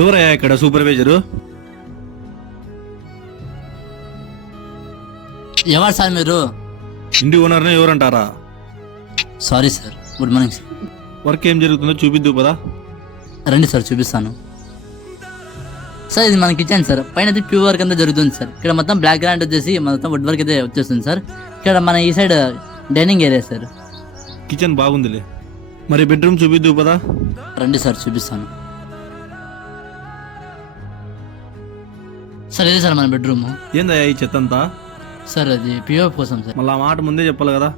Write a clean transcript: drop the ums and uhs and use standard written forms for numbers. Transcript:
ఎవరయ్యా ఇక్కడ సూపర్వైజరు? ఎవరు సార్ మీరు? ఇంటి ఓనర్నే ఎవరంటారా? Sorry sir. Good morning sir. Work ఏం జరుగుతుందో చూపిద్దు పదా. రండి సార్ చూపిస్తాను. సార్ ఇది మన కిచెన్ సార్. పైన అయితే ప్యూర్ వర్క్ అంతా జరుగుతుంది సార్. ఇక్కడ మొత్తం బ్లాక్ గ్రాండ్ వచ్చేసి మొత్తం వుడ్ వర్క్ అయితే వచ్చేస్తుంది సార్. ఇక్కడ మన ఈ side dining area sir. Kitchen బాగుందిలే, మరి బెడ్రూమ్ చూపిద్దు పదా. రండి సార్ చూపిస్తాను. సార్ ఇదే సార్ మన బెడ్రూమ్. ఏందయ్యా ఈ చెత్తంతా? సార్ అది పిఓ కోసం సార్. మళ్ళీ ఆ మాట ముందే చెప్పాలి కదా.